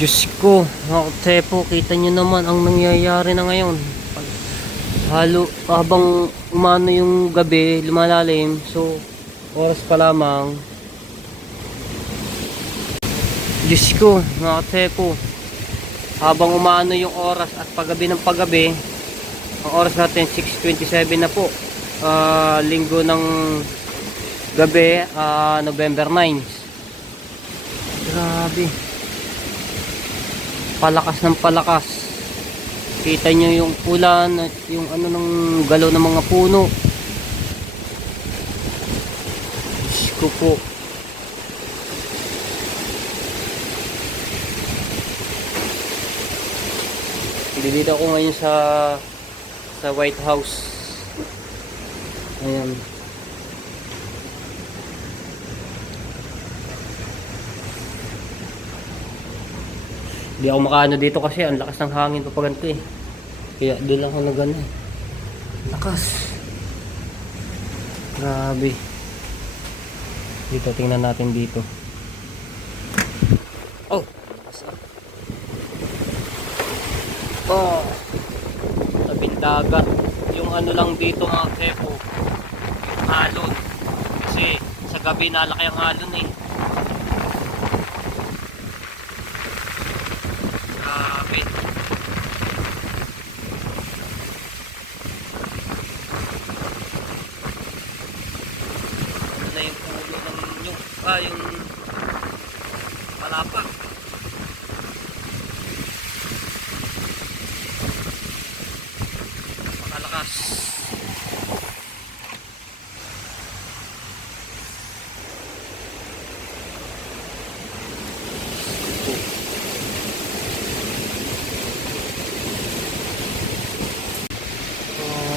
Diyos ko, mga tepo, kita nyo naman ang nangyayari na ngayon. Halo, habang umano yung gabi, lumalalim, so oras pa lamang. Diyos ko, mga tepo, habang umano yung oras at paggabi ng paggabi, ang oras natin 6.27 na po. Ah, linggo ng gabi, ah, November 9. Grabe palakas ng palakas. Kita nyo yung ulan at yung ano ng galaw ng mga puno. Diyos ko po. Dito ako ngayon sa sa White House. Ayan Hindi ako makaano dito kasi ang lakas ng hangin pa ganito eh. Kaya doon lang ako nagano eh. Lakas. Grabe. Dito tingnan natin dito. Oh. Oh. Tabing dagat. Yung ano lang dito mga kepo. Yung alon. Kasi sa gabi nalaki ang alon eh. Grabe. Ano na yung puno ah, yung palapa. Makalakas.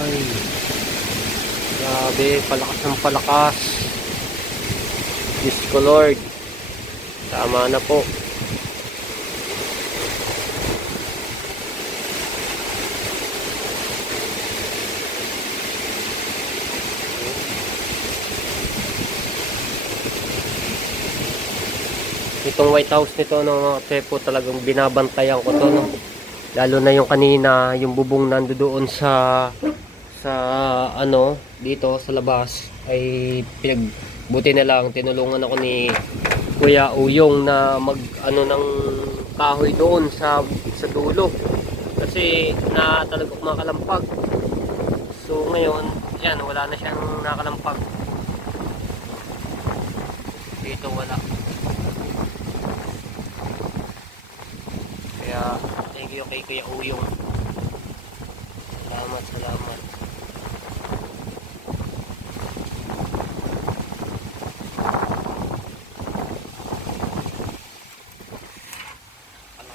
Ay. Grabe, palakas ng palakas. Diyos ko Lord. Tama na po. Itong White House nito no, mga tepo talagang binabantayan ko to no. Lalo na yung kanina, yung bubong nando doon sa sa ano dito sa labas ay pinag buti na lang tinulungan ako ni Kuya Uyong na mag ano ng kahoy doon sa sa dulo. Kasi na talaga kumakalampag so ngayon yan wala na siyang nakalampag. Dito wala. Kaya thank you kay Kuya Uyong. Salamat salamat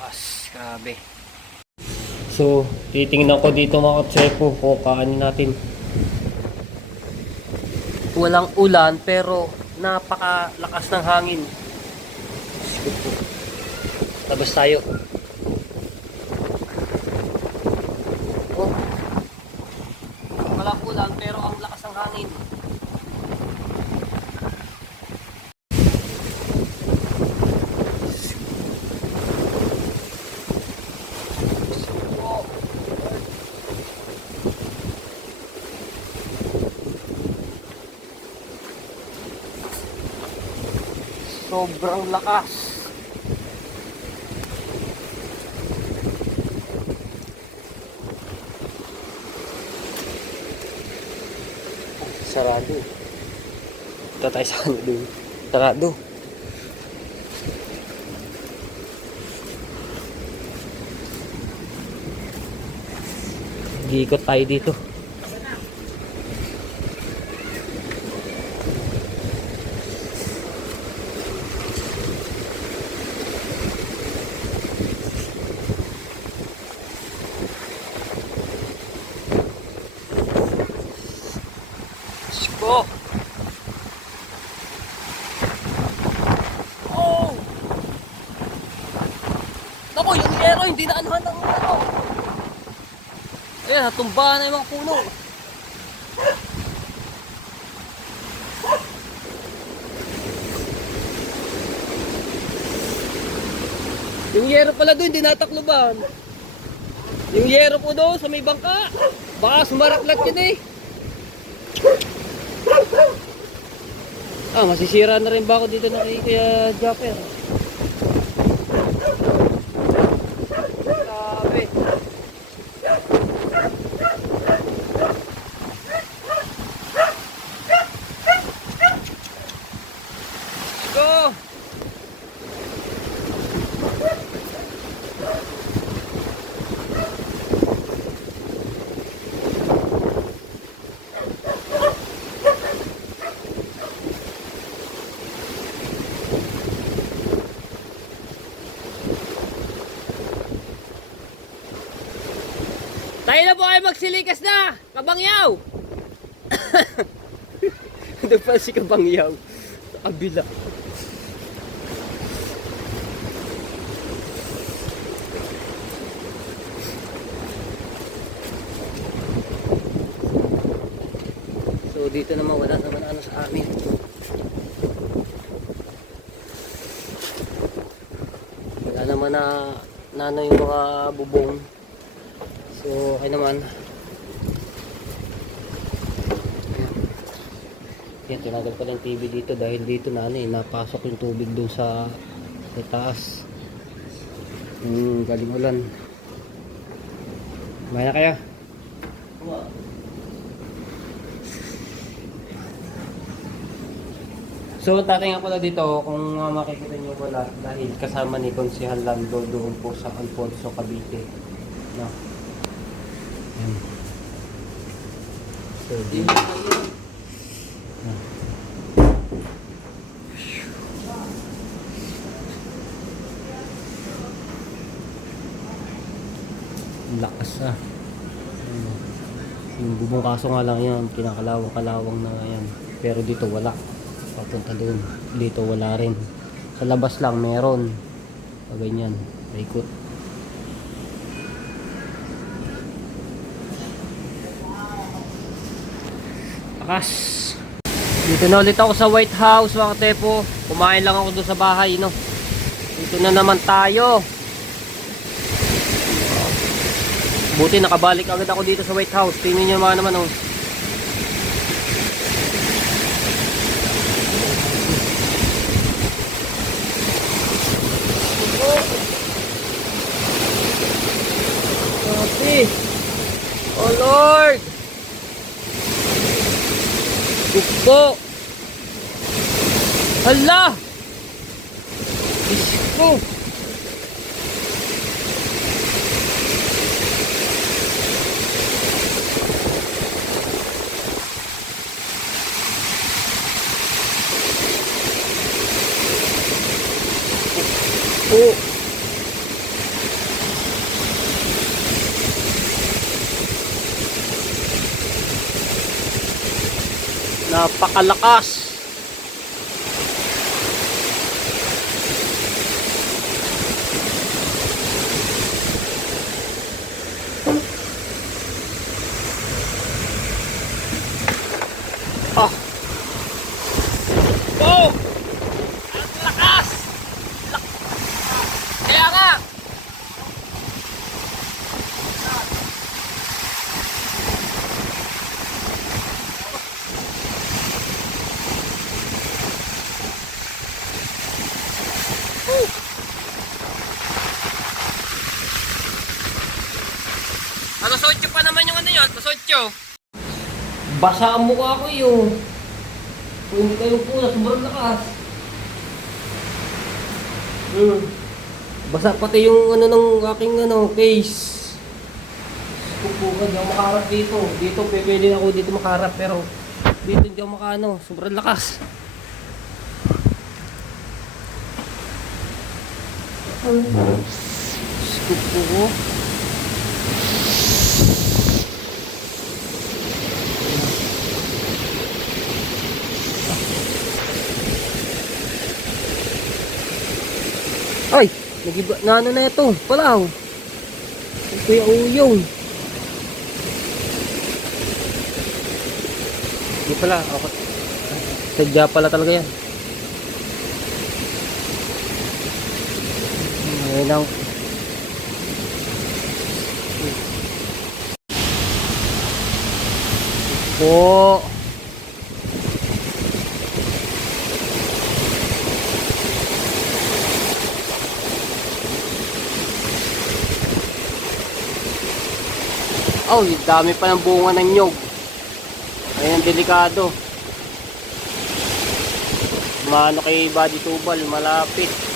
Alas, grabe. So, titingnan ko dito mga katsepo kung kaanin natin. Walang ulan pero napakalakas ng hangin. Labas tayo. Oh. Walang ulan pero ang lakas ng hangin. Sobrang lakas. Sarado. Ito tayo sa ano dun. Sarado. Giikot tayo dito. Ko. Oh! Naku, yung yero, hindi na anuhan ng ano. Ayan, natumbahan na yung mga puno. Yung yero pala doon, hindi natakloban. Yung yero po doon sa may bangka. Baka sumaraklat yun eh. Ah, masisira na rin ba ako dito na kay Kuya Japper? Grabe. Go! Tayo na po kayo magsilikas na! Kabangyaw! Doon pa si Kabangyaw. Sa kabila. So dito naman wala naman ano sa amin. Wala naman na nano yung mga bubong. So okay naman. Yan, tinagal ko lang TV dito dahil dito na ano eh, napasok yung tubig doon sa, sa taas. Hmm, galing ulan. Na kaya? So, tatingan ko na dito kung uh, makikita nyo wala dahil kasama ni Konsehal Lando doon po sa Alfonso, Cavite. No? Yan. Lakas ah. Yung bubong nga lang yan, kinakalawang-kalawang na yan. Pero dito wala. Papunta doon. Dito wala rin. Sa labas lang meron. O ganyan. Paikot. Lakas. Dito na ulit ako sa White House mga tepo. Kumain lang ako doon sa bahay no. Dito na naman tayo. Buti nakabalik agad ako dito sa White House. Tingnan niyo mga naman oh. Oh Lord. Bukbo. Hala. Diyos Napakalakas. Oh! Ang lakas! Lak- Kaya nga! Alas 8 pa naman yung ano yun, 8. Basa ang mukha ko yun. Kung hindi kayo po, sobrang lakas. Hmm. Basa pati yung ano ng aking ano, case. Pupuka, di ako makaharap dito. Dito, pwede ako dito makaharap pero dito hindi ako makano. Sobrang lakas. Scoop ko. Ay, nagiba, na ano na ito, palaw. Ito yung uyong. Hindi pala, ako. Sadya pala talaga yan. Ayan ang. Oh, yung dami pa ng bunga ng nyog. Ayan, delikado. Maano kay body tubal, malapit.